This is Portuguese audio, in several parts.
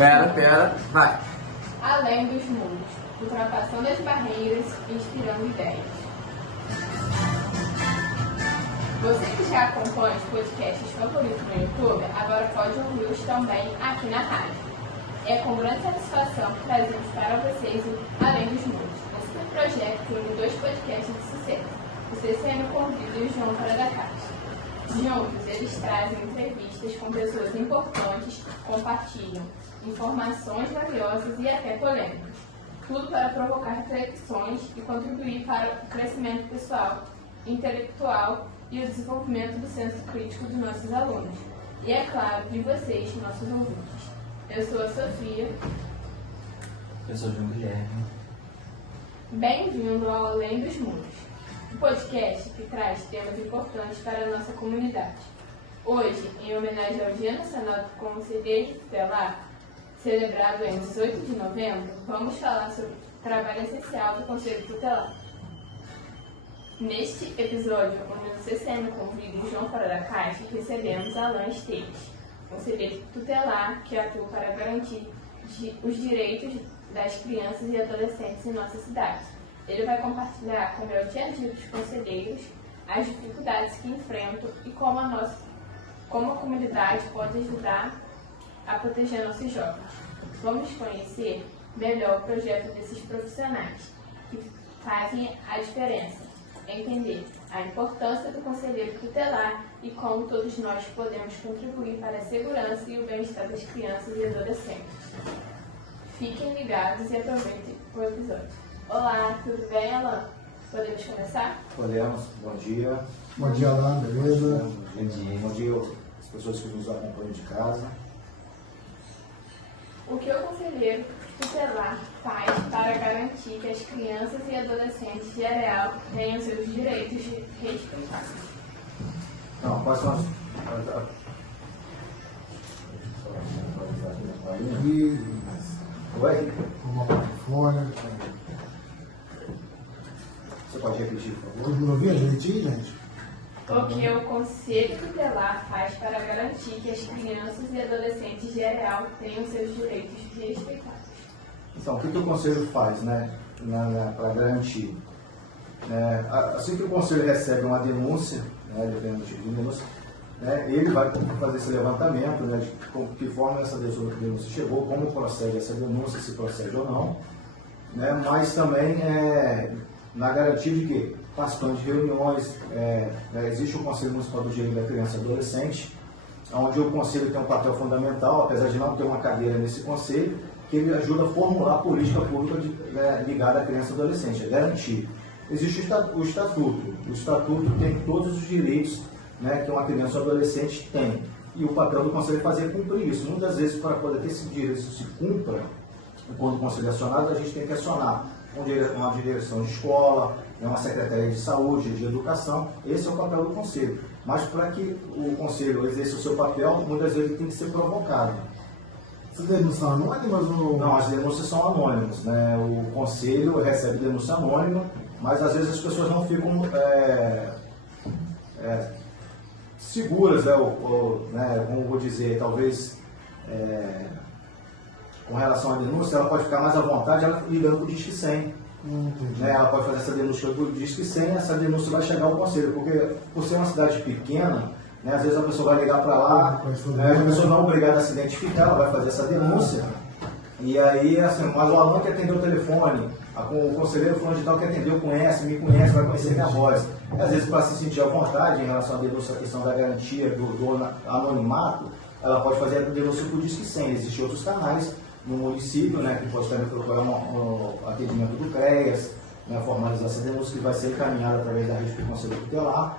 Pera, vai. Além dos mundos, ultrapassando as barreiras e inspirando ideias. Você que já acompanha os podcasts favoritos no YouTube, agora pode ouvi-los também aqui na rádio. É com grande satisfação que trazemos para vocês o Além dos Mundos, um super projeto que une dois podcasts de sucesso, o CCN Convida e o João Fora da Caixa. Juntos, eles trazem entrevistas com pessoas importantes, compartilham informações valiosas e até polêmicas. Tudo para provocar reflexões e contribuir para o crescimento pessoal, intelectual e o desenvolvimento do senso crítico dos nossos alunos. E, é claro, de vocês, nossos ouvintes. Eu sou a Sofia. Eu sou o João Guilherme. Bem-vindo ao Além dos Mundos, um podcast que traz temas importantes para a nossa comunidade. Hoje, em homenagem ao Dia Nacional do Conselheiro Tutelar, celebrado em 18 de novembro, vamos falar sobre o trabalho essencial do Conselho Tutelar. Neste episódio, onde o CCN Convida e o João Fora da Caixa, recebemos Alan Esteves, conselheiro tutelar que atua para garantir os direitos das crianças e adolescentes em nossa cidade. Ele vai compartilhar como é o dia a dia dos conselheiros, as dificuldades que enfrentam e como a comunidade pode ajudar a proteger nossos jovens. Vamos conhecer melhor o projeto desses profissionais que fazem a diferença, entender a importância do conselheiro tutelar e como todos nós podemos contribuir para a segurança e o bem-estar das crianças e adolescentes. Fiquem ligados e aproveitem o episódio. Olá, tudo bem, Alan? Podemos começar? Podemos. Bom dia. Bom dia, Alan, beleza? Bom dia às pessoas que nos acompanham de casa. O que o conselheiro tutelar faz para garantir que as crianças e adolescentes de Areal tenham seus direitos respeitados? Não, quais são as... Oi? Uma microfone. Você pode repetir, por favor? Todo mundo ouviu direitinho, gente? O que o Conselho Tutelar faz para garantir que as crianças e adolescentes de Areal tenham seus direitos respeitados? Então, o que o Conselho faz, né, para garantir? Assim que o Conselho recebe uma denúncia, dependendo do tipo de denúncia, ele vai fazer esse levantamento, de que forma essa denúncia chegou, como procede essa denúncia, se procede ou não, mas também na garantia de que, participando de reuniões, existe o Conselho Municipal do Direito da Criança e Adolescente, onde o Conselho tem um papel fundamental, apesar de não ter uma cadeira nesse Conselho, que ele ajuda a formular a política pública ligada à criança e adolescente, garantir. Existe o Estatuto. O Estatuto tem todos os direitos que uma criança ou adolescente tem. E o papel do Conselho é fazer cumprir isso. Muitas vezes, para poder que esse direito se cumpra, quando o Conselho é acionado, a gente tem que acionar uma direção de escola, uma secretaria de saúde, de educação. Esse é o papel do Conselho. Mas para que o Conselho exerça o seu papel, muitas vezes ele tem que ser provocado. Essas denúncias são anônimas ou... Não, as denúncias são anônimas. O Conselho recebe denúncia anônima, mas às vezes as pessoas não ficam seguras, como vou dizer, talvez com relação à denúncia, ela pode ficar mais à vontade ligando para o Disque 100. Ela pode fazer essa denúncia para o Disque 100 e essa denúncia vai chegar ao Conselho, porque por ser uma cidade pequena, às vezes a pessoa vai ligar para lá, a pessoa não é obrigada a se identificar, ela vai fazer essa denúncia, e aí, assim, mas o aluno que atendeu o telefone, o conselheiro fulano de tal que atendeu me conhece, vai conhecer minha voz. E, às vezes, para se sentir à vontade em relação à denúncia, a questão da garantia do anonimato, ela pode fazer a denúncia por Disque 100. Existem outros canais no município, que pode também procurar o atendimento do CREAS, formalizar essa denúncia que vai ser encaminhada através da rede do Conselho Tutelar,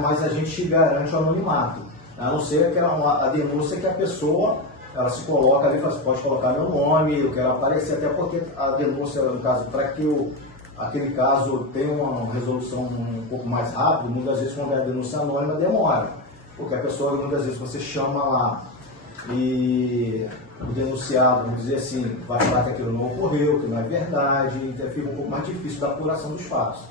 mas a gente garante o anonimato, a não ser a denúncia que a pessoa ela se coloca ali, pode colocar meu nome, eu quero aparecer, até porque a denúncia, no caso, para que aquele caso tenha uma resolução um pouco mais rápido, muitas vezes quando é a denúncia anônima demora, porque a pessoa, muitas vezes você chama lá e o denunciado, vamos dizer assim, vai falar que aquilo não ocorreu, que não é verdade, então fica um pouco mais difícil da apuração dos fatos.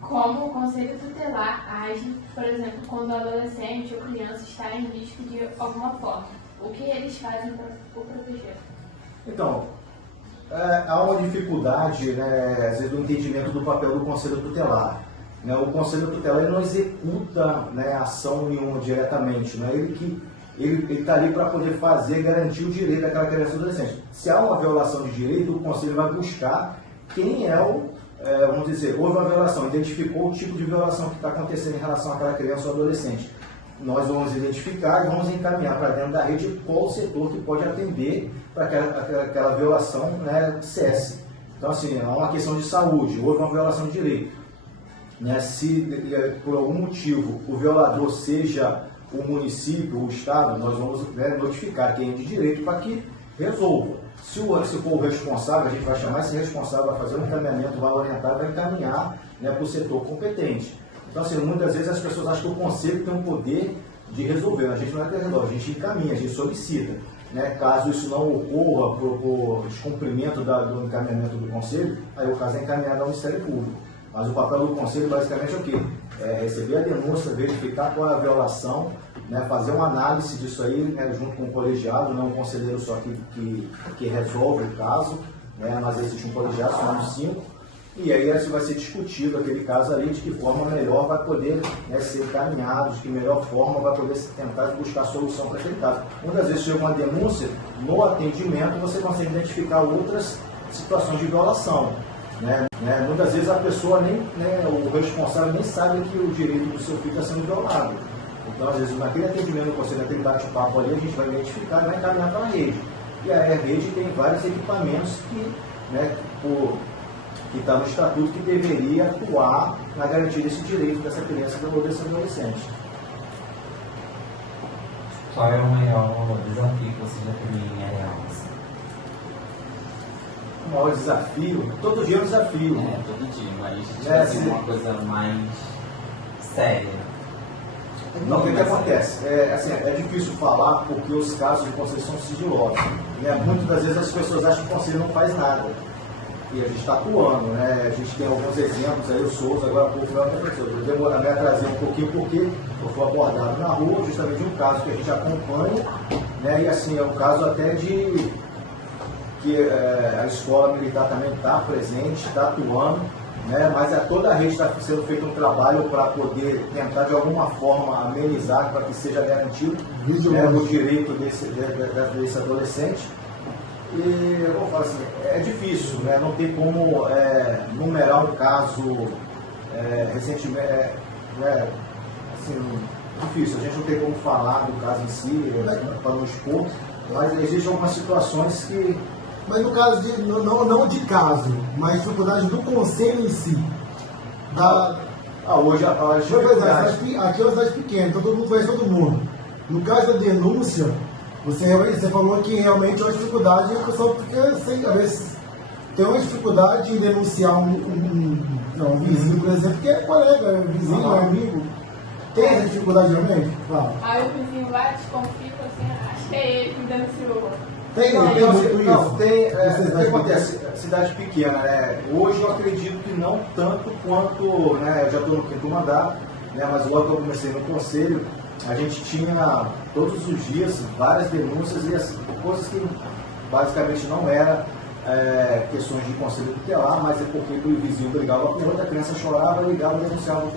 Como o Conselho Tutelar age, por exemplo, quando o adolescente ou criança está em risco de alguma forma. O que eles fazem para o proteger? Então, há uma dificuldade, né, às vezes, do entendimento do papel do Conselho Tutelar. Né? O Conselho Tutelar ele não executa, né, ação nenhuma diretamente. Né? Ele está ali para poder garantir o direito daquela criança ou adolescente. Se há uma violação de direito, o Conselho vai buscar quem vamos dizer, houve uma violação, identificou o tipo de violação que está acontecendo em relação àquela criança ou adolescente. Nós vamos identificar e vamos encaminhar para dentro da rede qual o setor que pode atender para que aquela violação, né, cesse. Então, assim, é uma questão de saúde, houve uma violação de direito. Né, se por algum motivo o violador seja o município, o Estado, nós vamos, né, notificar quem é de direito para que resolva. Se for o responsável, a gente vai chamar esse responsável, vai fazer um encaminhamento, vai orientar, vai encaminhar, né, para o setor competente. Então, assim, muitas vezes as pessoas acham que o conselho tem o poder de resolver. A gente não é que resolve, a gente encaminha, a gente solicita. Né? Caso isso não ocorra por descumprimento do encaminhamento do conselho, aí o caso é encaminhado ao Ministério Público. Mas o papel do conselho basicamente é o quê? É receber a denúncia, verificar qual é a violação, né? Fazer uma análise disso aí, né? Junto com o colegiado, não um conselheiro só que resolve o caso, né? Mas existe um colegiado, somos 5. E aí vai ser discutido aquele caso ali, de que forma melhor vai poder, né, ser encaminhado, de que melhor forma vai poder tentar buscar solução para aquele caso. Muitas vezes chega uma denúncia, no atendimento você consegue identificar outras situações de violação. Né? Muitas vezes a pessoa o responsável nem sabe que o direito do seu filho está sendo violado. Então, às vezes, naquele atendimento, naquele bate-papo ali, a gente vai identificar e vai encaminhar para a rede. E aí a rede tem vários equipamentos que, né, que está no estatuto, que deveria atuar na garantia desse direito dessa criança ou desse adolescente. Qual é o maior desafio que você já teve em real? O maior desafio, todo dia é um desafio. Todo dia, mas tipo assim, uma coisa mais séria. Não, o que acontece? É difícil falar porque os casos de conselho são sigilosos. Né? Muitas das vezes as pessoas acham que o conselho não faz nada. E a gente está atuando, né? A gente tem alguns exemplos aí, o Souza, agora há pouco foi uma pessoa. Eu demorei a me atrasar um pouquinho porque eu fui abordado na rua, justamente de um caso que a gente acompanha, né? E assim, é um caso até de que a escola militar também está presente, está atuando, né? Mas toda a rede está sendo feito um trabalho para poder tentar de alguma forma amenizar, para que seja garantido, né, o direito desse adolescente. E eu vou falar assim, é difícil, né? Não tem como numerar um caso recentemente, assim, difícil, a gente não tem como falar do caso em si, para não expor, mas existem algumas situações que... Mas no caso de, não de caso, mas dificuldade do conselho em si. Hoje aqui é uma cidade pequena, então todo mundo conhece todo mundo. No caso da denúncia, você falou que realmente é uma dificuldade, o pessoal fica sem, às vezes, tem uma dificuldade em denunciar um vizinho, por exemplo, que é colega, é vizinho, é amigo. Tem essa dificuldade realmente? Claro. Aí o vizinho vai, desconfia, assim, acho que é ele que denunciou. Tem muito isso? Não, tem. O que acontece? Cidade pequena, né? Hoje eu acredito que não tanto quanto, né? Eu já estou no 5º mandato, né? Mas logo que eu comecei no conselho, a gente tinha todos os dias várias denúncias e assim, coisas que basicamente não eram questões de conselho tutelar, mas é porque o vizinho brigava com outra, a criança chorava, ligava e denunciava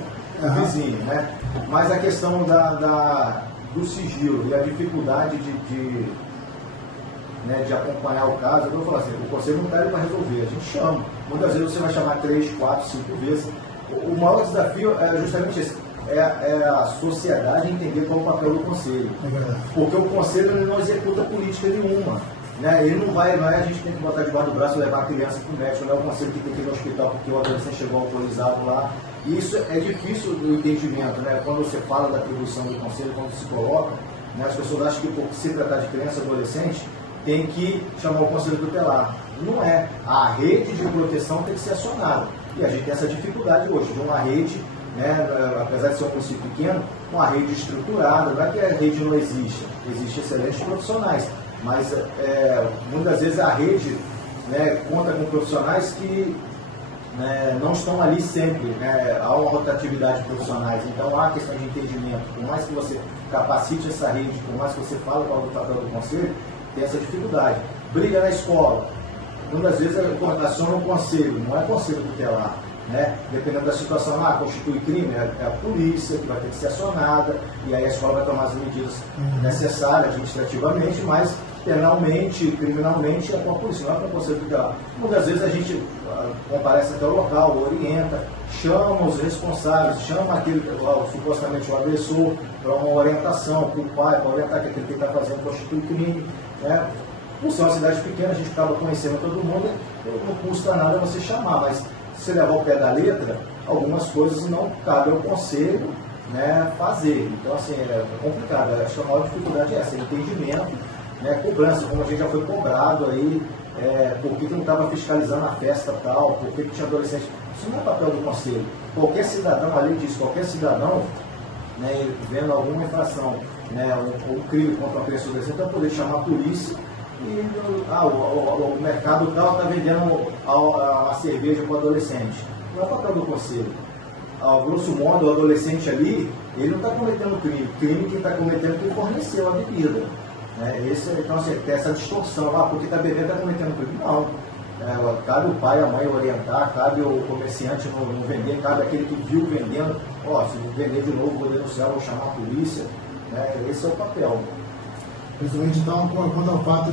o vizinho, né? Mas a questão do sigilo e a dificuldade de acompanhar o caso, eu vou falar assim, o conselho não está ali para resolver, a gente chama. Muitas vezes você vai chamar 3, 4, 5 vezes. O maior desafio é justamente esse, é a sociedade entender qual é o papel do conselho. Porque o conselho ele não executa política nenhuma. Né? Ele não vai, a gente tem que botar debaixo do braço e levar a criança para o médico, não é o conselho que tem que ir no hospital porque o adolescente chegou autorizado lá. E isso é difícil do entendimento, né? Quando você fala da atribuição do conselho, quando se coloca, né? As pessoas acham que por se tratar de criança e adolescente, tem que chamar o conselho tutelar. Não é. A rede de proteção tem que ser acionada. E a gente tem essa dificuldade hoje, de uma rede, né, apesar de ser um município pequeno, uma rede estruturada. Não é que a rede não existe, existem excelentes profissionais, mas muitas vezes a rede, né, conta com profissionais que né, não estão ali sempre, né, há uma rotatividade de profissionais, então há questão de entendimento. Por mais que você capacite essa rede, por mais que você fale qual é o papel do conselho, tem essa dificuldade. Briga na escola, muitas vezes aciona o conselho, não é conselho tutelar, né? Dependendo da situação, constitui crime, é a polícia que vai ter que ser acionada, e aí a escola vai tomar as medidas necessárias administrativamente, mas penalmente, criminalmente é com a polícia, não é com o conselho tutelar. Muitas vezes a gente comparece até o local, orienta, chama os responsáveis, chama aquele, supostamente o agressor, para uma orientação, para o pai, para orientar que aquele que está fazendo constitui crime, né? Por ser uma cidade pequena, a gente acaba conhecendo todo mundo, não custa nada você chamar, mas se levar ao pé da letra, algumas coisas não cabem ao conselho, né, fazer. Então, assim, é complicado. Acho que a maior dificuldade é essa, entendimento, né, cobrança, como a gente já foi cobrado aí, por que não estava fiscalizando a festa tal, por que tinha adolescente. Isso não é papel do conselho. Qualquer cidadão, a lei diz, qualquer cidadão, né, vendo alguma infração, né, um crime contra uma criança adolescente, vai poder chamar a polícia e o mercado tal está vendendo a cerveja para o adolescente. Não é papel do conselho. A grosso modo, o adolescente ali, ele não está cometendo crime. Crime que está cometendo é que forneceu a bebida. Né? Então, assim, tem essa distorção. Porque está bebendo, está cometendo crime. Não. Cabe o pai e a mãe orientar, cabe o comerciante não vender, cabe aquele que viu vendendo. Se vender de novo, vou denunciar, vou chamar a polícia. Né? Esse é o papel. Principalmente então quanto ao fato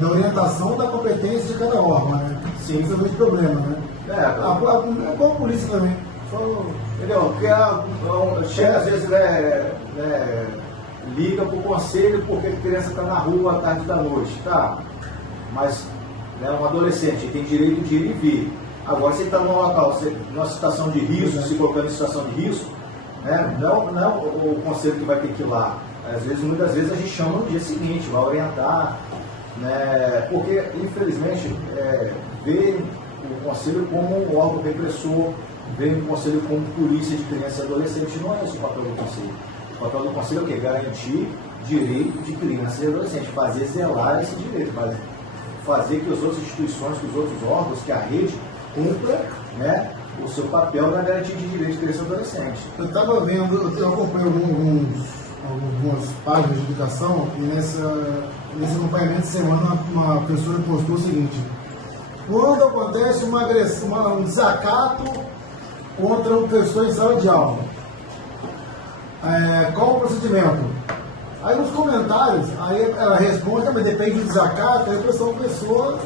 da orientação da competência de cada órgão, né? Sim. Isso é o grande problema, né? É igual a polícia também. Entendeu? Chega às vezes, liga para o conselho porque a criança está na rua à tarde da noite, tá? Mas um adolescente tem direito de ir e vir. Agora, você está num local, numa situação de risco, se colocando em situação de risco, né? Não o conselho que vai ter que ir lá. Muitas vezes a gente chama no dia seguinte, vai orientar, né? Porque, infelizmente, vê o conselho como um órgão repressor, vê o conselho como polícia de criança e adolescente. Não é esse o papel do conselho. O papel do conselho é o quê? Garantir direito de criança e adolescente, fazer zelar esse direito, fazer que as outras instituições, que os outros órgãos, que a rede cumpra, né, o seu papel na garantia de direito de criança e adolescente. Eu estava vendo, eu acompanho algumas páginas de educação e nesse acompanhamento de semana uma pessoa postou o seguinte: quando acontece uma agressão, um desacato contra uma pessoa em sala de aula, qual o procedimento? Aí nos comentários, aí ela responde, mas depende do desacato, aí a pessoa,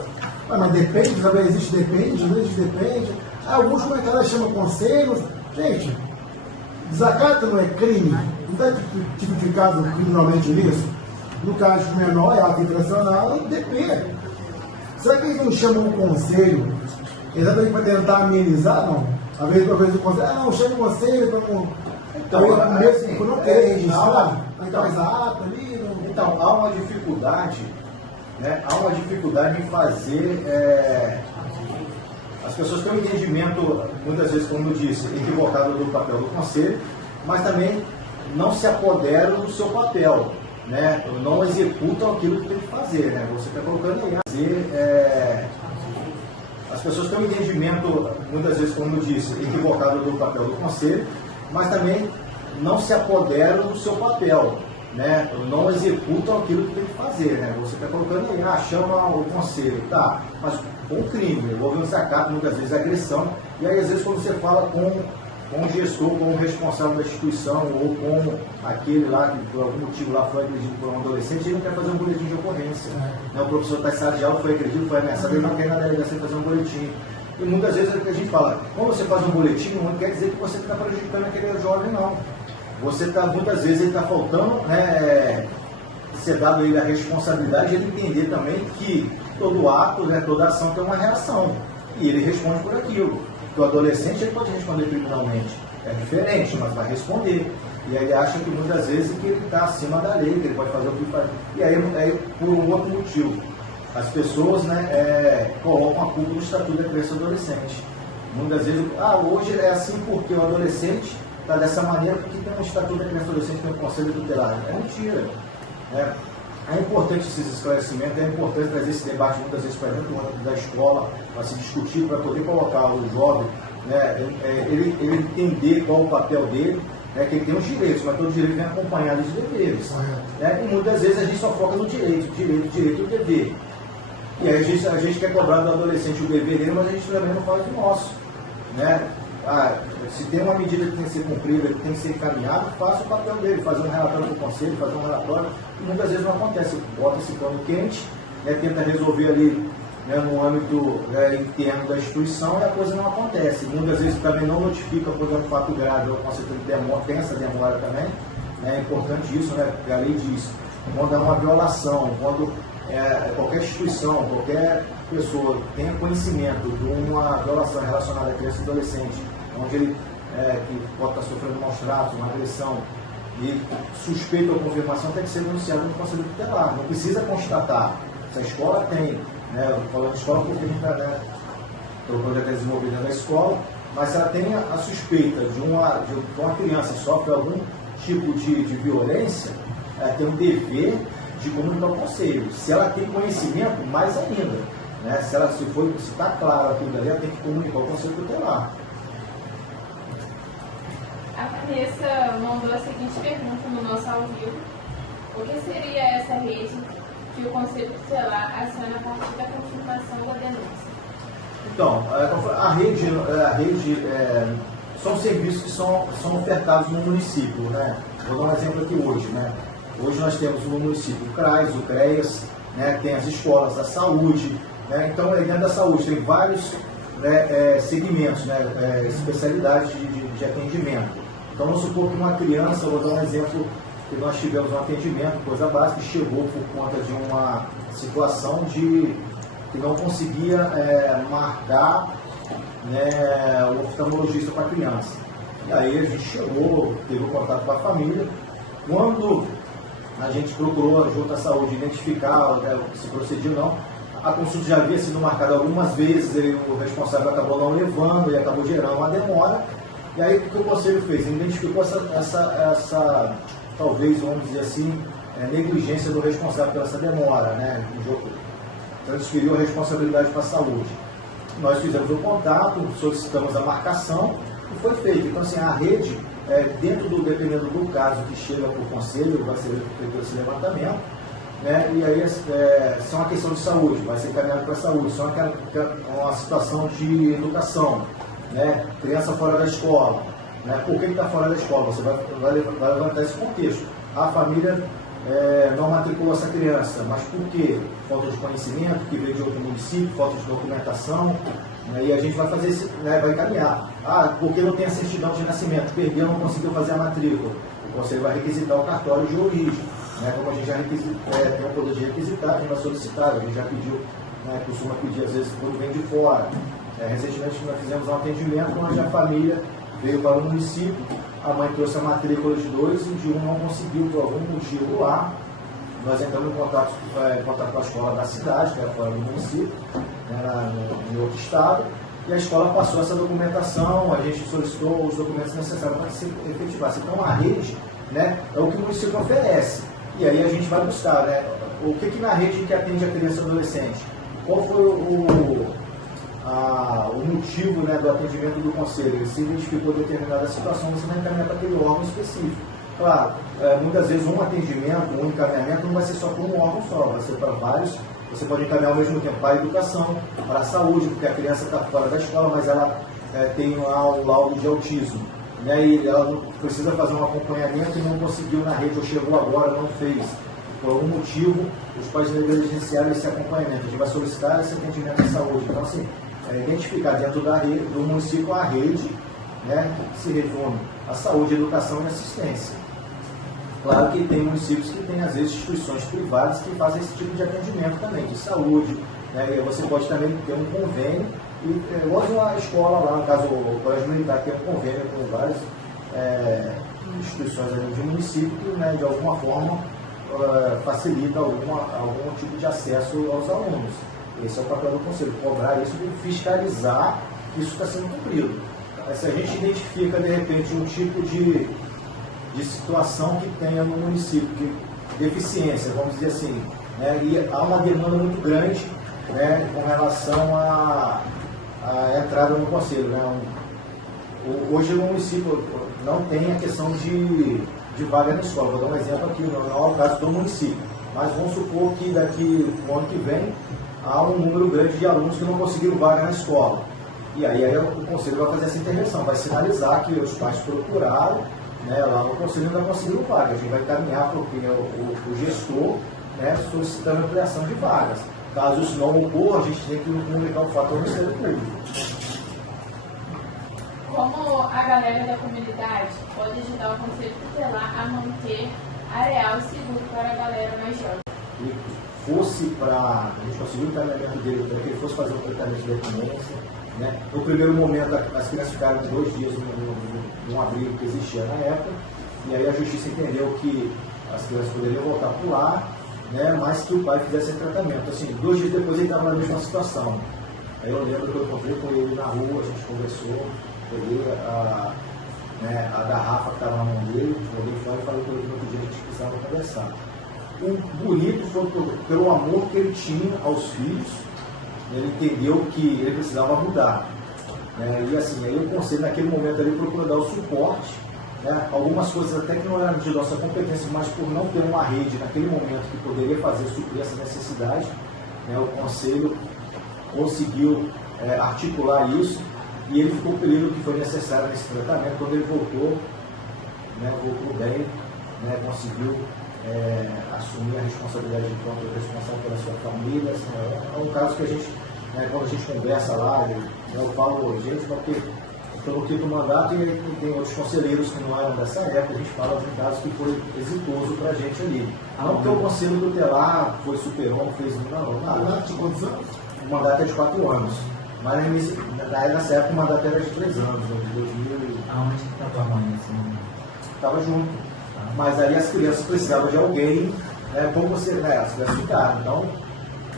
mas depende, também existe depende, não existe depende. Aí alguns comentários chamam conselhos. Gente, desacato não é crime? Não está tipificado criminalmente nisso? No caso de menor, é ato infracional e DP. Será que eles não chamam o conselho exatamente para tentar amenizar? Não. Às vezes o conselho, não, chama o conselho para não. Então, não quer registrar, então exato ali. Não... Então, há uma dificuldade, né? Há uma dificuldade em fazer. As pessoas têm um entendimento, muitas vezes, como eu disse, equivocado do papel do conselho, mas também não se apoderam do seu papel, né? Não executam aquilo que tem que fazer, né? Você está colocando aí fazer. As pessoas têm um entendimento, muitas vezes, como eu disse, equivocado do papel do conselho, mas também não se apoderam do seu papel, né? Não executam aquilo que tem que fazer, né? Você está colocando aí, chama o conselho, tá? Mas com crime, houve um desacato, muitas vezes agressão, e aí às vezes quando você fala com o gestor, com o responsável da instituição, ou com aquele lá que por algum motivo lá foi agredido por um adolescente, ele não quer fazer um boletim de ocorrência. Né? O professor está em sala de aula, foi agredido, foi ameaçado, ele não quer ir na delegacia fazer um boletim. E muitas vezes é o que a gente fala, quando você faz um boletim, não quer dizer que você está prejudicando aquele jovem, não. Você está, muitas vezes, ele está faltando, ser dado a ele a responsabilidade de ele entender também que todo ato, né, toda ação tem uma reação. E ele responde por aquilo. O adolescente ele pode responder criminalmente. É diferente, mas vai responder. E aí ele acha que muitas vezes que ele está acima da lei, que ele pode fazer o que faz. E aí por um outro motivo. As pessoas, né, colocam a culpa no estatuto da criança e adolescente. Muitas vezes, hoje é assim porque o adolescente está dessa maneira porque tem um estatuto da criança e adolescente que tem um conselho tutelar. É mentira. É importante esses esclarecimentos, é importante trazer esse debate muitas vezes para dentro da escola, para se discutir, para poder colocar o jovem, né, ele entender qual o papel dele, né, que ele tem os direitos, mas todo direito vem acompanhado de deveres. Né, e muitas vezes a gente só foca no direito e o dever. E aí a gente quer cobrar do adolescente o dever dele, mas a gente também não faz o nosso. Né? Se tem uma medida que tem que ser cumprida, que tem que ser encaminhada, faça o papel dele, fazer um relatório para o conselho, fazer um relatório, e muitas vezes não acontece. Bota esse pano quente, né, tenta resolver ali, né, no âmbito interno da instituição, e a coisa não acontece. Muitas vezes também não notifica, por exemplo, fato grave, o conceito de demora, tem essa demora também. É importante isso, né, porque a lei diz, quando há uma violação, quando qualquer instituição, qualquer pessoa tenha conhecimento de uma violação relacionada a criança e adolescente, onde ele que pode estar sofrendo maus tratos, uma agressão, e suspeita ou confirmação, tem que ser denunciado no Conselho Tutelar. Não precisa constatar. Se a escola tem, né, falando de escola porque a gente está, o projeto é desenvolvido dentro da escola, mas se ela tem a suspeita de uma criança que sofre algum tipo de violência, ela tem um dever de comunicar ao conselho. Se ela tem conhecimento, mais ainda. Né? Se está claro aquilo ali, ela tem que comunicar ao conselho tutelar. A Vanessa mandou a seguinte pergunta no nosso ao vivo: o que seria essa rede que o conselho tutelar aciona a partir da confirmação da denúncia? Então, a rede são serviços que são ofertados no município. Né? Vou dar um exemplo aqui hoje. Né? Hoje nós temos no município o CRAS, o CREAS, né? Tem as escolas da saúde, né? Então dentro da saúde tem vários segmentos, né? Especialidades de atendimento. Então vamos supor que uma criança, vou dar um exemplo, que nós tivemos um atendimento, coisa básica, que chegou por conta de uma situação que não conseguia marcar, né, o oftalmologista para a criança. E aí a gente chegou, teve um contato com a família. Quando a gente procurou junto à saúde identificar se procedia ou não, a consulta já havia sido marcada algumas vezes, o responsável acabou não levando e acabou gerando uma demora. E aí o que o conselho fez? Ele identificou essa talvez, vamos dizer assim, negligência do responsável por essa demora, né? Transferiu a responsabilidade para a saúde. Nós fizemos o contato, solicitamos a marcação e foi feito. Então, assim, a rede, dependendo do caso que chega para o conselho, vai ser feito esse levantamento, né? E aí, se é uma questão de saúde, vai ser encaminhado para a saúde. Se é uma situação de educação, né? Criança fora da escola, né? Por que está fora da escola? Você vai levantar esse contexto. A família não matriculou essa criança, mas por quê? Falta de conhecimento, que veio de outro município, falta de documentação, né? E a gente vai fazer esse, vai encaminhar. Porque não tem a certidão de nascimento, perdeu, não conseguiu fazer a matrícula. O conselho vai requisitar o cartório de origem, né? Como a gente já tem o poder de requisitar, a gente vai solicitar, a gente já pediu, né? Costuma pedir às vezes quando vem de fora. Recentemente nós fizemos um atendimento onde a família veio para o município, a mãe trouxe a matrícula de dois e de um não conseguiu por algum motivo lá. Nós entramos em contato com a escola da cidade, que era fora do município, em outro estado, e a escola passou essa documentação, a gente solicitou os documentos necessários para que se efetivasse. Então a rede, né, é o que o município oferece. E aí a gente vai buscar, né, o que na rede que atende a criança e adolescente? Qual foi o motivo, né, do atendimento do conselho? Ele se identificou determinada situação, você vai encaminhar para aquele órgão específico. Claro, muitas vezes um atendimento, um encaminhamento não vai ser só para um órgão só, vai ser para vários. Você pode encaminhar ao mesmo tempo para a educação, para a saúde, porque a criança está fora da escola, mas ela tem lá um laudo de autismo, né, e ela precisa fazer um acompanhamento e não conseguiu na rede, ou chegou agora, não fez. Por algum motivo, os pais negligenciaram esse acompanhamento. A gente vai solicitar esse atendimento de saúde. Então, assim, identificar dentro da rede, do município a rede, né, que se resume a saúde, educação e assistência. Claro que tem municípios que têm, às vezes, instituições privadas que fazem esse tipo de atendimento também, de saúde, né, e você pode também ter um convênio, e hoje uma escola lá, no caso o Colégio Militar, tem um convênio com várias instituições ali de município que, né, de alguma forma, facilita algum tipo de acesso aos alunos. Esse é o papel do conselho, cobrar isso e fiscalizar que isso está sendo cumprido. Se a gente identifica, de repente, um tipo de situação que tenha no município, que deficiências, vamos dizer assim, né? E há uma demanda muito grande, né, com relação à entrada no conselho, né? Hoje o município não tem a questão de vaga na escola. Vou dar um exemplo aqui, não é o caso do município, mas vamos supor que daqui no ano que vem há um número grande de alunos que não conseguiram vaga na escola. E aí o conselho vai fazer essa intervenção, vai sinalizar que os pais procuraram, né, lá no conselho ainda conseguiram vaga. A gente vai encaminhar porque o gestor, né, solicitando ampliação de vagas. Caso isso não ocorra, a gente tem que comunicar o fato ao Ministério Público. Como a galera da comunidade pode ajudar o Conselho Tutelar a manter areal seguro para a galera mais jovem? E fosse para, a gente conseguiu o encaminhamento dele para que ele fosse fazer um tratamento de dependência, né? No primeiro momento, as crianças ficaram 2 dias num abrigo que existia na época, e aí a justiça entendeu que as crianças poderiam voltar por lá, né? Mas que o pai fizesse esse tratamento. Assim, 2 dias depois ele estava na mesma situação. Aí eu lembro que eu encontrei com ele na rua, a gente conversou, peguei a garrafa que estava na mão dele, joguei fora e falei com ele que no outro dia a gente precisava conversar. O bonito foi pelo amor que ele tinha aos filhos, ele entendeu que ele precisava mudar. Né? E assim, aí o conselho naquele momento ali procurou dar o suporte, né? Algumas coisas até que não eram de nossa competência, mas por não ter uma rede naquele momento que poderia fazer suprir essa necessidade, né? O conselho conseguiu articular isso. E ele ficou o período que foi necessário nesse tratamento. Quando ele voltou, né, voltou bem, né, conseguiu assumir a responsabilidade de conta, responsável pela sua família. Assim, é um caso que a gente, né, quando a gente conversa lá, eu falo, gente, porque pelo quinto mandato e tem outros conselheiros que não eram dessa época, a gente fala de um caso que foi exitoso para a gente ali. Não porque o conselho tutelar foi super-homem, fez não, nada. O mandato é de 4 anos. Mas nessa época o mandato era de 3 anos, né, de 2000. Aonde que estava a mãe assim? Estava junto. Mas aí as crianças precisavam de alguém, né, como você, né, as crianças ficaram. Então,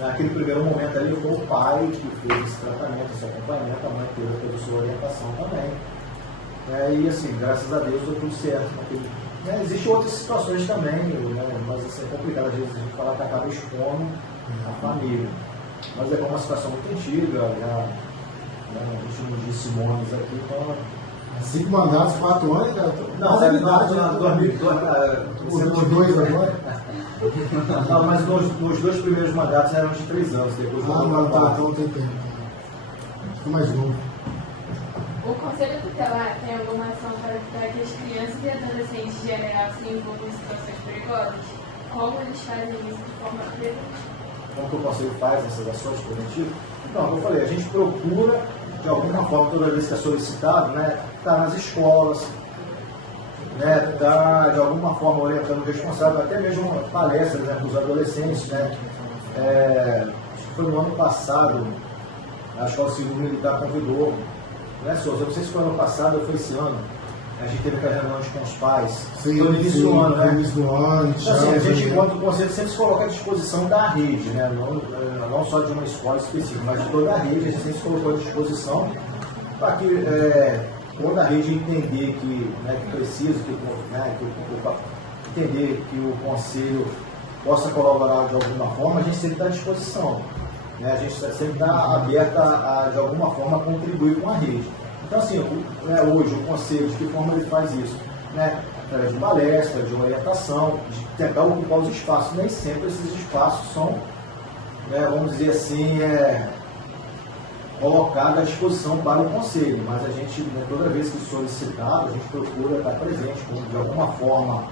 naquele primeiro momento ali foi o pai que fez esse tratamento, esse acompanhamento, a mãe teve toda a sua orientação também. E assim, graças a Deus deu tudo certo. Existem outras situações também, né, mas assim, é complicado às vezes a gente falar que acaba expondo a família. Mas é uma situação muito antiga, a gente não disse Simones aqui, então... 5 mandatos, 4 anos, cara? Não, é na 2002 agora? Não, mas nos 2 primeiros mandatos eram de 3 anos, depois... Então tem tempo. Fica mais novo. O Conselho Tutelar tem alguma ação para evitar que as crianças e adolescentes de areal se envolvam em situações perigosas? Como eles fazem isso de forma preventiva? Como que o Conselho faz essas ações preventivas? Então, como eu falei, a gente procura, de alguma forma, toda vez que é solicitado, né, estar nas escolas, né, estar, de alguma forma, orientando o responsável, até mesmo palestras, né, para os adolescentes. Né. Acho que foi no ano passado, a Escola Civil Militar convidou, né, Souza? Eu não sei se foi ano passado ou foi esse ano. A gente teve aquelas reuniões com os pais. Sim, no início do ano, né? Então, assim, a gente, enquanto conselho, sempre se coloca à disposição da rede, né? Não só de uma escola específica, mas de toda a rede, a gente sempre se colocou à disposição para que, quando a rede entender que, né, que precisa, entender que o conselho possa colaborar de alguma forma, a gente sempre está à disposição. Né? A gente sempre está aberta a, de alguma forma, contribuir com a rede. Então, assim, hoje o conselho, de que forma ele faz isso? Né? Através de palestra, de orientação, de tentar ocupar os espaços. Nem sempre esses espaços são, vamos dizer assim, colocados à disposição para o conselho, mas a gente, toda vez que solicitado, a gente procura estar presente, de alguma forma,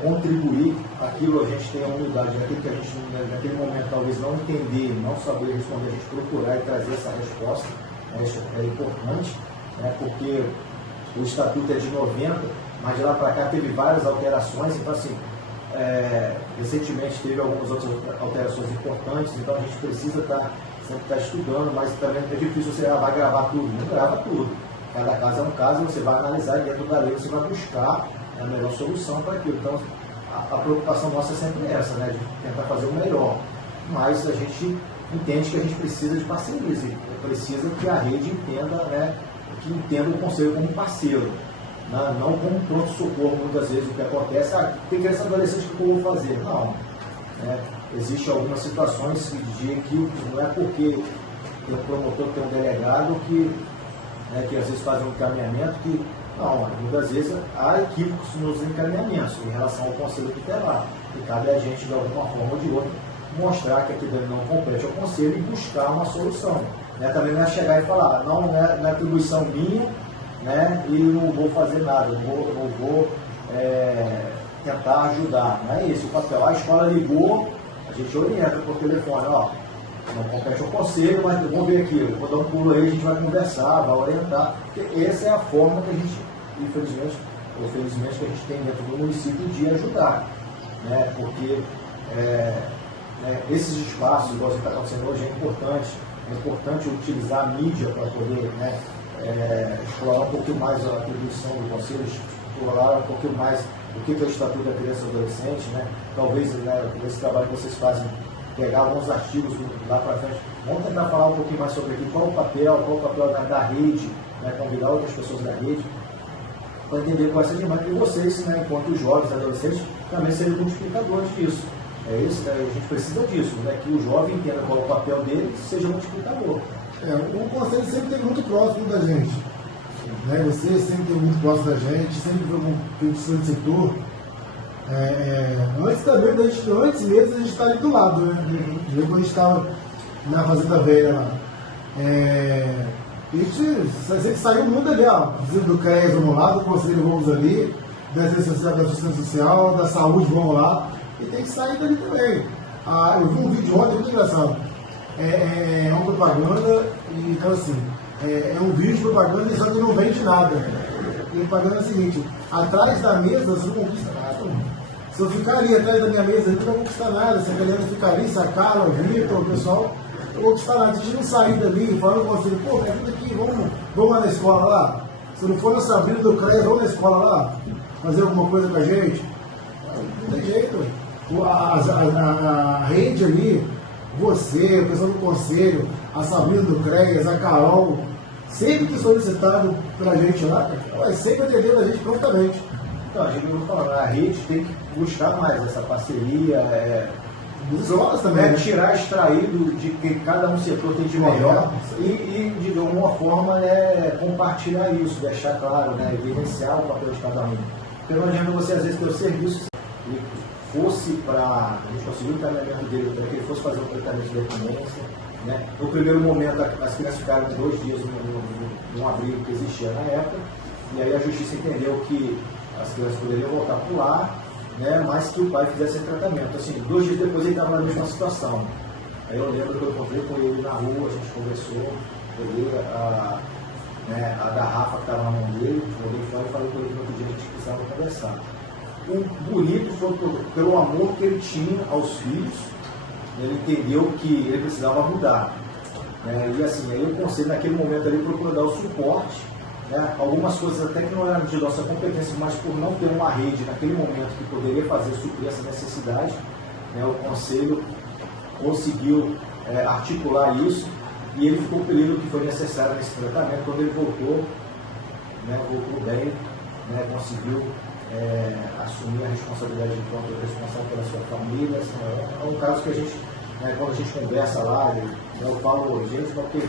contribuir aquilo, a gente tem a humildade, naquilo que a gente, naquele momento, talvez não entender, não saber responder, a gente procurar e trazer essa resposta. Isso é importante. Porque o estatuto é de 90, mas de lá para cá teve várias alterações, então assim, recentemente teve algumas outras alterações importantes, então a gente precisa sempre estar estudando, mas também é difícil você vai gravar tudo, não grava tudo. Cada caso é um caso, você vai analisar e dentro da lei você vai buscar a melhor solução para aquilo. Então a preocupação nossa é sempre essa, né, de tentar fazer o melhor, mas a gente entende que a gente precisa de parcerias, precisa que a rede entenda, que entenda o conselho como parceiro. não como pronto-socorro, muitas vezes o que acontece, tem criança adolescente, o que eu vou fazer? Não. Né? Existem algumas situações de equívocos, não é porque tem um promotor, tem um delegado que às vezes fazem um encaminhamento que, não, muitas vezes há equívocos nos encaminhamentos em relação ao conselho tutelar, e cabe a gente, de alguma forma ou de outra, mostrar que aquilo não compete ao conselho e buscar uma solução. Né? Também não é chegar e falar, não é atribuição minha, né? E não vou fazer nada, não vou tentar ajudar. Não é isso o papel. A escola ligou, a gente orienta por telefone, ó, não compete ao conselho, mas vamos ver aqui, eu vou dar um pulo aí, a gente vai conversar, vai orientar. Porque essa é a forma que a gente, infelizmente ou felizmente, que a gente tem dentro do município de ajudar. Né? Porque esses espaços, igual está acontecendo hoje, é importante utilizar a mídia para poder explorar um pouquinho mais a atribuição do conselho, explorar um pouquinho mais o que é o Estatuto da Criança e do Adolescente, né? Talvez nesse trabalho que vocês fazem, pegar alguns artigos lá para frente, vamos tentar falar um pouquinho mais sobre aqui, qual o papel da rede, né? Convidar outras pessoas da rede, para entender qual é essa demanda, e vocês, né, enquanto jovens e adolescentes, também serem multiplicadores disso. É isso, né? A gente precisa disso, né? Que o jovem entenda qual é o papel dele e seja multiplicador. O conselho sempre esteve muito próximo da gente. Né? Você sempre esteve muito próximo da gente, sempre foi um professor de setor. Antes mesmo a gente está ali do lado, né? Quando a gente estava na Fazenda Velha lá. A gente saiu muito ali, ó. Do CREAS vamos lá, do Conselho vamos ali, da assistência social, da saúde vamos lá. E tem que sair dali também. Eu vi um vídeo ontem muito engraçado. É uma propaganda, e então assim, é um vídeo de propaganda, só que não vende nada. E a propaganda é o seguinte: atrás da mesa você não conquista nada. Se eu ficar ali atrás da minha mesa, eu não vou conquistar nada. Se a galera ficar ali, se a Carla, o Vitor, o pessoal, eu não vou conquistar nada. Se a gente não sair dali, falando com você, pô, me ajuda aqui, vamos lá na escola lá. Se não for no Sabrina do CREAS, vamos na escola lá, fazer alguma coisa com a gente. Não tem jeito. A rede ali, você, o pessoal do conselho, a Sabrina do CREAS, a Carol, sempre que solicitado pra gente lá, vai sempre atendendo a gente prontamente. Então, a gente não fala, a rede tem que buscar mais essa parceria, escolas também, né? Tirar extraído de que cada um setor tem de melhor e de alguma forma compartilhar isso, deixar claro, né, evidenciar o papel de cada um. Porque não adianta você às vezes ter o serviço e fosse para, a gente conseguiu o treinamento dele para que ele fosse fazer um tratamento de dependência, né? No primeiro momento as crianças ficaram 2 dias num abrigo que existia na época, e aí a justiça entendeu que as crianças poderiam voltar para o lar, né, mas que o pai fizesse esse tratamento. Assim, 2 dias depois ele estava na mesma situação. Aí eu lembro que eu encontrei com ele na rua, a gente conversou, peguei a garrafa que estava na mão dele, joguei fora e falei com ele que no outro dia a gente precisava conversar. O bonito foi pelo amor que ele tinha aos filhos, ele entendeu que ele precisava mudar. Né? E assim, aí o conselho naquele momento ali procurou dar o suporte. Né? Algumas coisas até que não eram de nossa competência, mas por não ter uma rede naquele momento que poderia suprir essa necessidade, né? O conselho conseguiu articular isso, e ele ficou o período que foi necessário nesse tratamento. Quando ele voltou, né, voltou bem, né, conseguiu assumir a responsabilidade enquanto responsável pela sua família. Assim, é um caso que a gente, né, quando a gente conversa lá, eu falo, gente, porque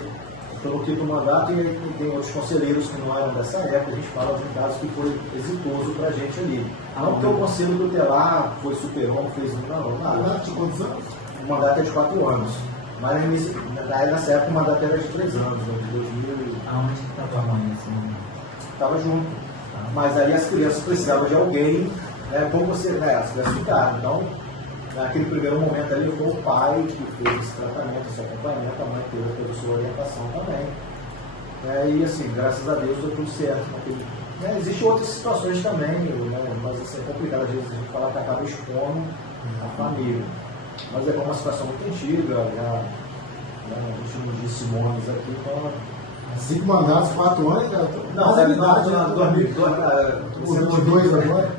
pelo quinto mandato, e tem outros conselheiros que não eram dessa época, a gente fala de um caso que foi exitoso para a gente ali. Não porque o conselho tutelar foi superou, fez nada. O mandato é de 4 anos. Mas nessa época o mandato era de 3 anos, né, de 2000. Aonde que estava a mãe assim? Estava junto. Mas aí as crianças precisavam de alguém, como você, as crianças ficaram. Então, naquele primeiro momento ali foi o pai que fez esse tratamento, esse acompanhamento, a mãe teve toda a sua orientação também. E assim, graças a Deus deu tudo certo. Existem outras situações também, né, mas assim, é complicado às vezes a gente falar que acaba expondo a família. Mas é uma situação muito antiga, a gente não disse nomes aqui, então. 5 mandatos, 4 anos, cara. Não, é idade, 2002 agora.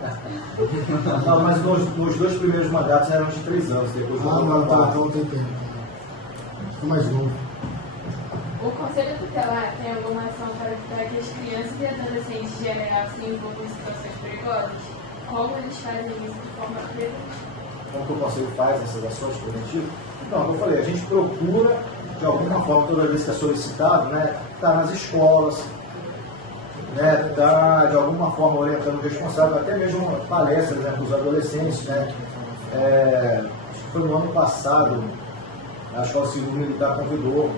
Não, mas nos 2 primeiros mandatos eram de 3 anos, depois não, então tem tempo. Fica mais novo. O Conselho Tutelar tem alguma ação para que as crianças e adolescentes gerais se envolvam em situações perigosas? Como eles fazem isso de forma preventiva? Como que o Conselho faz essas ações preventivas? Então, como eu falei, a gente procura, de alguma forma, toda vez que é solicitado, né, estar nas escolas, né, estar, de alguma forma, orientando o responsável, até mesmo palestras, né, para os adolescentes. Né, acho que foi no ano passado, a Escola Civil Militar convidou,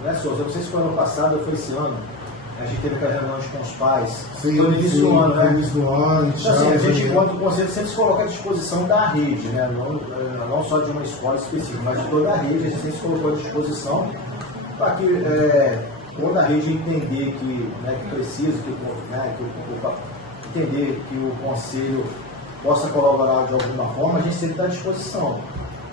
né, Souza? Eu não sei se foi ano passado ou foi esse ano. A gente teve aquelas reuniões com os pais. Sim, no início do ano, né? Então, assim, a gente, enquanto o Conselho, sempre se coloca à disposição da rede, né? Não só de uma escola específica, mas de toda a rede, a gente sempre se colocou à disposição para que toda a rede entender que, né, que precisa, entender que o Conselho possa colaborar de alguma forma, a gente sempre está à disposição.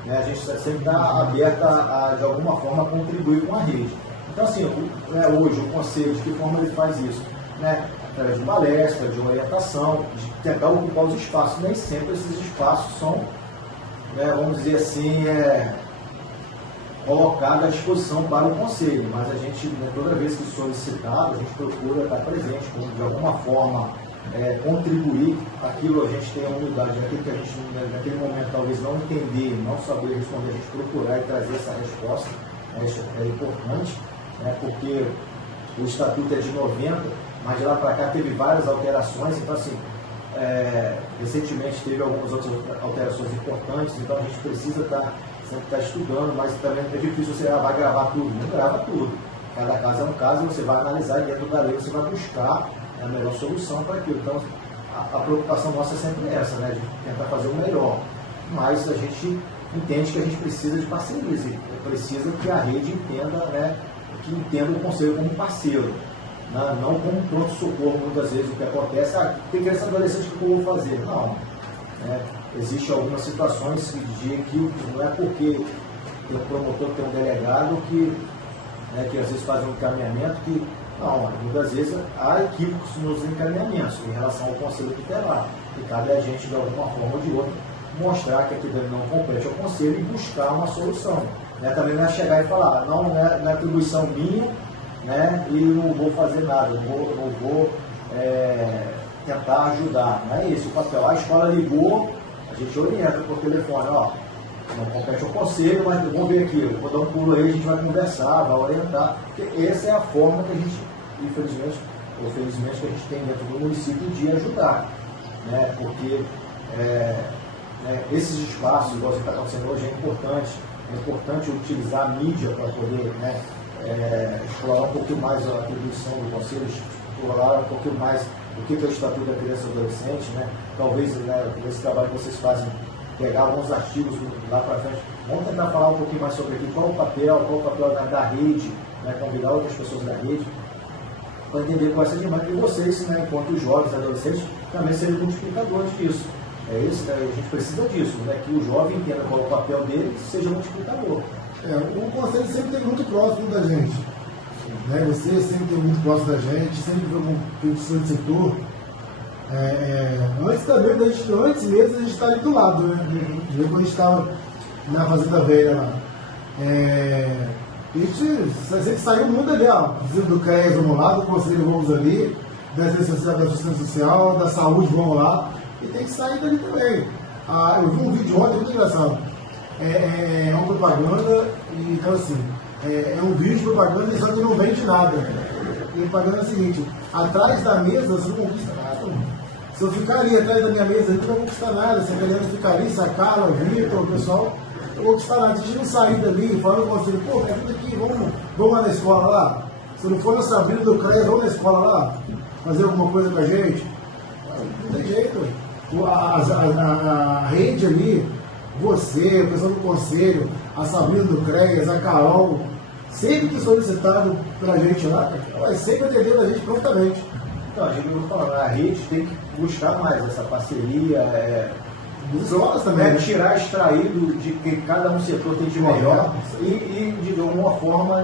Né? A gente sempre está aberta a, de alguma forma, contribuir com a rede. Então, assim, hoje o Conselho, de que forma ele faz isso? Né? Através de palestra, de orientação, de tentar ocupar os espaços. Nem sempre esses espaços são, né, vamos dizer assim, colocados à disposição para o Conselho, mas a gente, né, toda vez que solicitado, a gente procura estar presente, de alguma forma contribuir aquilo, a gente tem a humildade, aquilo que a gente, naquele momento, talvez não entender, não saber responder, a gente procurar e trazer essa resposta. Isso é importante, né, porque o Estatuto é de 90, mas de lá para cá teve várias alterações, então assim, recentemente teve algumas outras alterações importantes, então a gente precisa sempre estar estudando, mas também é difícil você vai gravar tudo, não grava tudo. Cada caso é um caso, você vai analisar e dentro da lei você vai buscar a melhor solução para aquilo. Então a preocupação nossa é sempre essa, né, de tentar fazer o melhor, mas a gente entende que a gente precisa de parcerias, e precisa que a rede entenda, né, que entenda o Conselho como parceiro, né, não como pronto-socorro. Muitas vezes o que acontece, tem criança adolescente, o que eu vou fazer? Não. Existem algumas situações de equipe, não é porque tem um promotor, tem um delegado que às vezes faz um encaminhamento que, não, muitas vezes há equívocos nos encaminhamentos em relação ao Conselho Tutelar, e cabe a gente, de alguma forma ou de outra, mostrar que aquilo não compete ao Conselho e buscar uma solução. Também não é chegar e falar, não é atribuição minha, né, e não vou fazer nada, não vou tentar ajudar. Não é esse o papel. A escola ligou, a gente orienta por telefone, ó, não compete ao Conselho, mas vamos ver aqui, eu vou dar um pulo aí, a gente vai conversar, vai orientar, porque essa é a forma que a gente, infelizmente ou felizmente, que a gente tem dentro do município de ajudar, né, porque esses espaços, igual você está acontecendo hoje, é importante utilizar a mídia para poder, né, explorar um pouquinho mais a atribuição do Conselho, explorar um pouquinho mais o que é o Estatuto da Criança e do Adolescente, né? Talvez, né, nesse trabalho que vocês fazem, pegar alguns artigos lá para frente. Vamos tentar falar um pouquinho mais sobre aqui qual o papel da rede, né, convidar outras pessoas da rede, para entender qual é essa demanda de vocês, né, enquanto jovens e adolescentes, também serem multiplicadores disso. A gente precisa disso, né, que o jovem entenda qual é o papel dele e seja multiplicador. O Conselho sempre esteve muito próximo da gente. Né? Você sempre esteve muito próximo da gente, sempre foi um professor de setor. Antes mesmo a gente está ali do lado, né? Quando a gente estava na Fazenda Velha lá. A gente saiu muito ali, ó. Do CREAS vamos lá, do Conselho vamos ali, da assistência social, da saúde vamos lá. E tem que sair dali também. Eu vi um vídeo ontem muito engraçado. É uma propaganda, e então assim, é um vídeo de propaganda, só que não vende nada. E a propaganda é o seguinte: atrás da mesa você não conquista nada. Se eu ficar ali atrás da minha mesa, eu não vou conquistar nada. Se a criança ficar ali, Sacala, o Vitor, o pessoal, eu não vou conquistar nada. Se a gente não sair dali, falando com você, pô, me ajuda aqui, vamos lá na escola lá. Se não for no Sabrina do CREAS, vamos na escola lá, fazer alguma coisa com a gente. Não tem jeito. A rede ali, você, o pessoal do Conselho, a Sabrina do CREAS, a Carol, sempre que solicitado pra gente lá, vai sempre atendendo a gente prontamente. Então, a gente não falando, a rede tem que buscar mais essa parceria, escolas também, né? Tirar, extrair de que cada um setor tem de melhor e de alguma forma,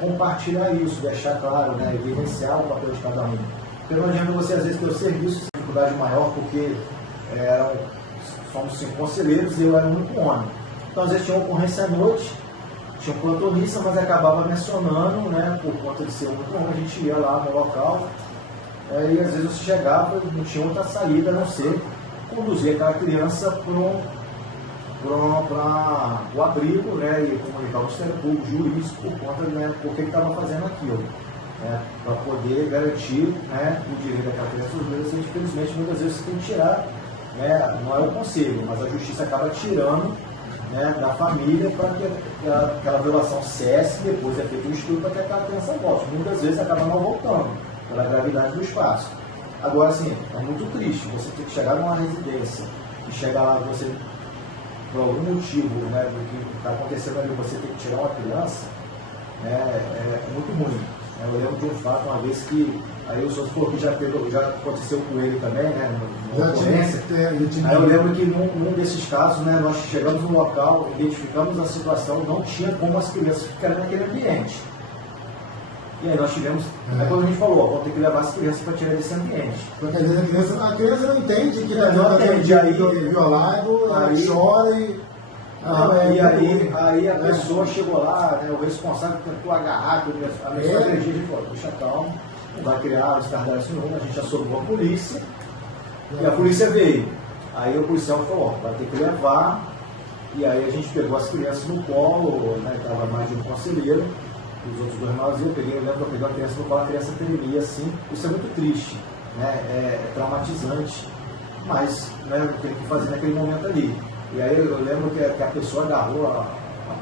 compartilhar isso, deixar claro, né, evidenciar o papel de cada um. Porque não adianta você, às vezes, ter o serviço com dificuldade maior, porque somos 5 conselheiros e eu era o único homem. Então, às vezes, tinha uma ocorrência à noite, tinha um plantonista, mas acabava mencionando, né, por conta de ser um bom, a gente ia lá no local, e às vezes você chegava e não tinha outra saída a não ser conduzir aquela criança para o abrigo, né, e comunicar o Ministério Público, o juiz, por conta, né, por que estava fazendo aquilo, né, para poder garantir, né, o direito daquela criança. Às vezes, infelizmente, muitas vezes você tem que tirar, né, não é o conselho, mas a justiça acaba tirando, né, da família para que aquela violação cesse e depois é feito um estudo para que aquela criança volte. Muitas vezes acaba não voltando, pela gravidade do espaço. Agora, assim, é muito triste você ter que chegar numa residência e chegar lá e você, por algum motivo, né, do que está acontecendo ali, você tem que tirar uma criança, né, é muito ruim. Eu lembro de um fato uma vez que, aí o senhor falou que já aconteceu com ele também, né, numa ocorrência. Aí eu lembro que num desses casos, né, nós chegamos no local, identificamos a situação, não tinha como as crianças ficarem naquele ambiente. E aí nós tivemos, aí quando a gente falou, vamos ter que levar as crianças para tirar desse ambiente. Porque às vezes a criança não entende que não entende, aí violado, aí chora e... Aí a pessoa chegou lá, né, o responsável tentou agarrar, a pessoa agrediu e falou, deixa calma, não vai criar estardalhaço nenhum, a gente acionou a polícia, e a polícia veio. Aí o policial falou, vai ter que levar, e aí a gente pegou as crianças no colo, né, estava mais de um conselheiro, os outros dois nós, eu lembro que eu peguei a criança no colo, a criança tremia assim, isso é muito triste, né, é traumatizante, mas, né, não tem o que fazer naquele momento ali. E aí eu lembro que a pessoa agarrou, a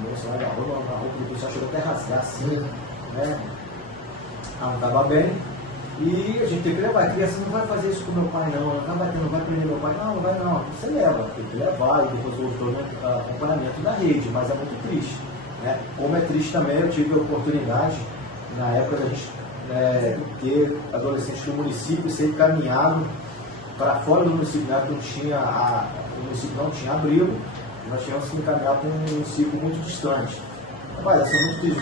moça agarrou na roupa do policial, chegou até a rasgar assim, né? Ela não estava bem. E a gente tem que levar. A criança não vai fazer isso com meu pai, não. Ela não vai prender meu pai. Não, não vai não. Você leva, tem que levar. E depois houve todo o acompanhamento da rede, mas é muito triste, né? Como é triste também, eu tive a oportunidade, na época da gente ter adolescentes do município ser encaminhado para fora do município, né? Porque o município não tinha abrigo, nós tínhamos que encaminhar para um município muito distante. Mas assim, é muito triste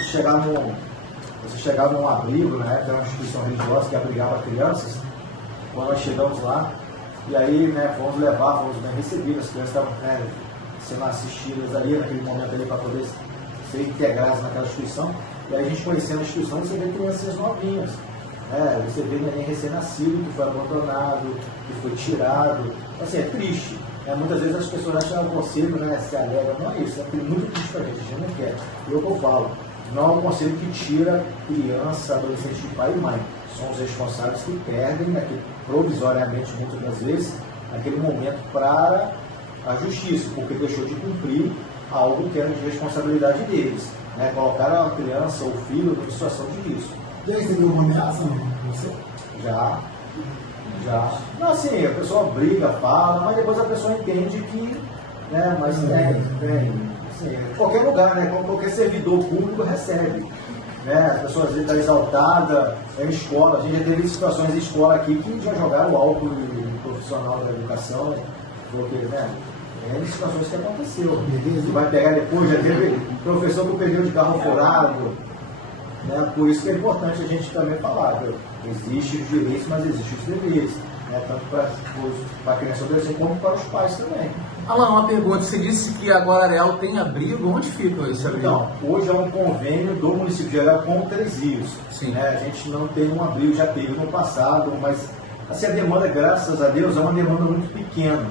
você chegar num abrigo, na época era uma instituição religiosa que abrigava crianças, quando nós chegamos lá, e aí, né, fomos bem recebidos, as crianças estavam, né, sendo assistidas ali naquele momento ali para poder ser integradas naquela instituição, e aí a gente conhecendo a instituição, você vê crianças novinhas, né, você vê neném recém-nascido que foi abandonado, que foi tirado, assim, é triste. Muitas vezes as pessoas acham que o conselho, né, se alegra, não é isso, é muito triste para a gente não quer. Eu que eu falo, não é um conselho que tira criança, adolescente de pai e mãe, são os responsáveis que perdem, provisoriamente, muitas das vezes, naquele momento para a justiça, porque deixou de cumprir algo que era de responsabilidade deles, né, colocaram a criança ou o filho em situação de risco. Já recebeu uma ameaça? Você? Já. Não, assim, a pessoa briga, fala, mas depois a pessoa entende que, né, mas tem, assim, qualquer lugar, né, qualquer servidor público recebe, né, as pessoas às vezes estão exaltadas, em escola, a gente já teve situações em escola aqui que já jogaram álcool em profissional da educação, né, porque, né, situações que aconteceu, que vai pegar depois, já teve professor que perdeu de carro furado, né, por isso que é importante a gente também falar, existem os direitos, mas existem os deveres, né, tanto para a criança e adolescente como para os pais também. Alan, uma pergunta, você disse que agora Areal tem abrigo, onde fica esse abrigo? Então, hoje é um convênio do município de Areal com o Três Rios. Sim. Né, a gente não tem um abrigo, já teve no passado, mas assim, a demanda, graças a Deus, é uma demanda muito pequena.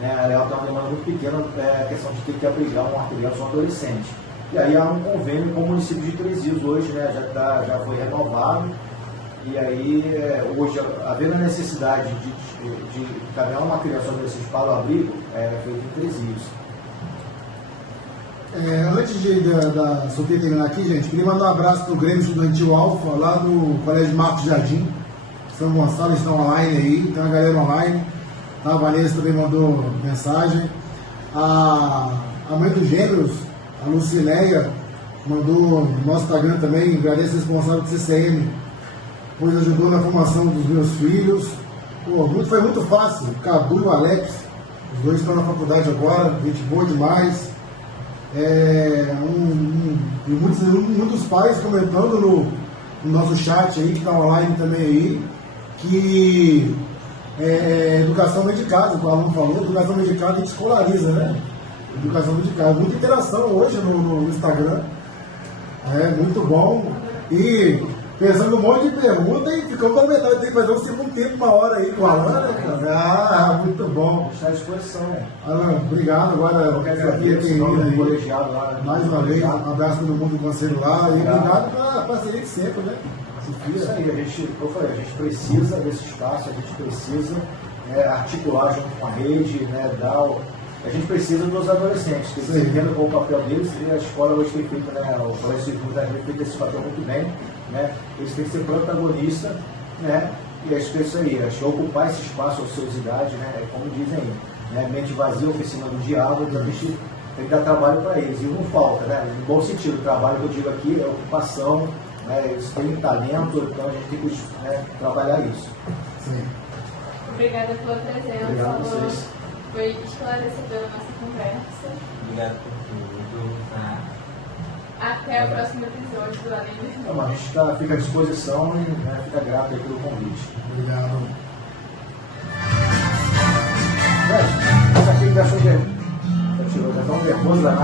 Né, a Areal tem uma demanda muito pequena, a questão de ter que abrigar uma criança ou um adolescente. E aí há um convênio com o município de Três Rios hoje, né, já foi renovado, e aí hoje, havendo a necessidade de caminhar uma criança ou adolescente para o abrigo, é feito em Três Rios. Antes da Sofia terminar aqui, gente, queria mandar um abraço para o Grêmio Estudantil Alfa, lá no Colégio Marcos Jardim, São Gonçalo, estão online aí, tem uma galera online, a Vanessa também mandou mensagem, a mãe dos gêmeos, a Lucinéia, mandou no nosso Instagram também, agradeço o responsável do CCM, pois ajudou na formação dos meus filhos. Pô, foi muito fácil, Cadu e o Alex, os dois estão na faculdade agora, gente boa demais. Muitos pais comentando no nosso chat aí, que está online também aí, que educação medicada, como o aluno falou, educação medicada a gente escolariza, né? Educação medicada. Muita interação hoje no Instagram. É, muito bom. E pensando um monte de perguntas e ficou para metade, tem que fazer um segundo tempo, uma hora aí com o Alan, né, cara? Ah, muito bom. Está à disposição. Alan, obrigado. Agora eu quero Agradeço, em nome do colegiado lá. mais uma vez, um abraço para todo mundo do conselho lá e obrigado pela parceria de sempre, né? Isso aí, a gente precisa desse espaço, a gente precisa articular junto com a rede, né, a gente precisa dos adolescentes, que eles entendam qual o papel deles, e a escola hoje tem feito, né, o Colégio Civil da Rede tem feito esse papel muito bem, né, eles têm que ser protagonistas, né, e acho que é isso aí, acho que ocupar esse espaço, a ociosidade, né, como dizem aí, né, mente vazia, oficina do diabo, então a gente tem que dar trabalho para eles, e não falta, né, no bom sentido, o trabalho que eu digo aqui é ocupação, né, eles têm talento, então a gente tem que trabalhar isso. Sim. Obrigada pela presença. Obrigado a vocês. Foi esclarecedora a nossa conversa. Obrigado por tudo. Tá? Até o próximo episódio do Além dos Então, Mundos. a gente fica à disposição e fica grato aí pelo convite. Obrigado. Essa aqui já foi já tão nervoso danado.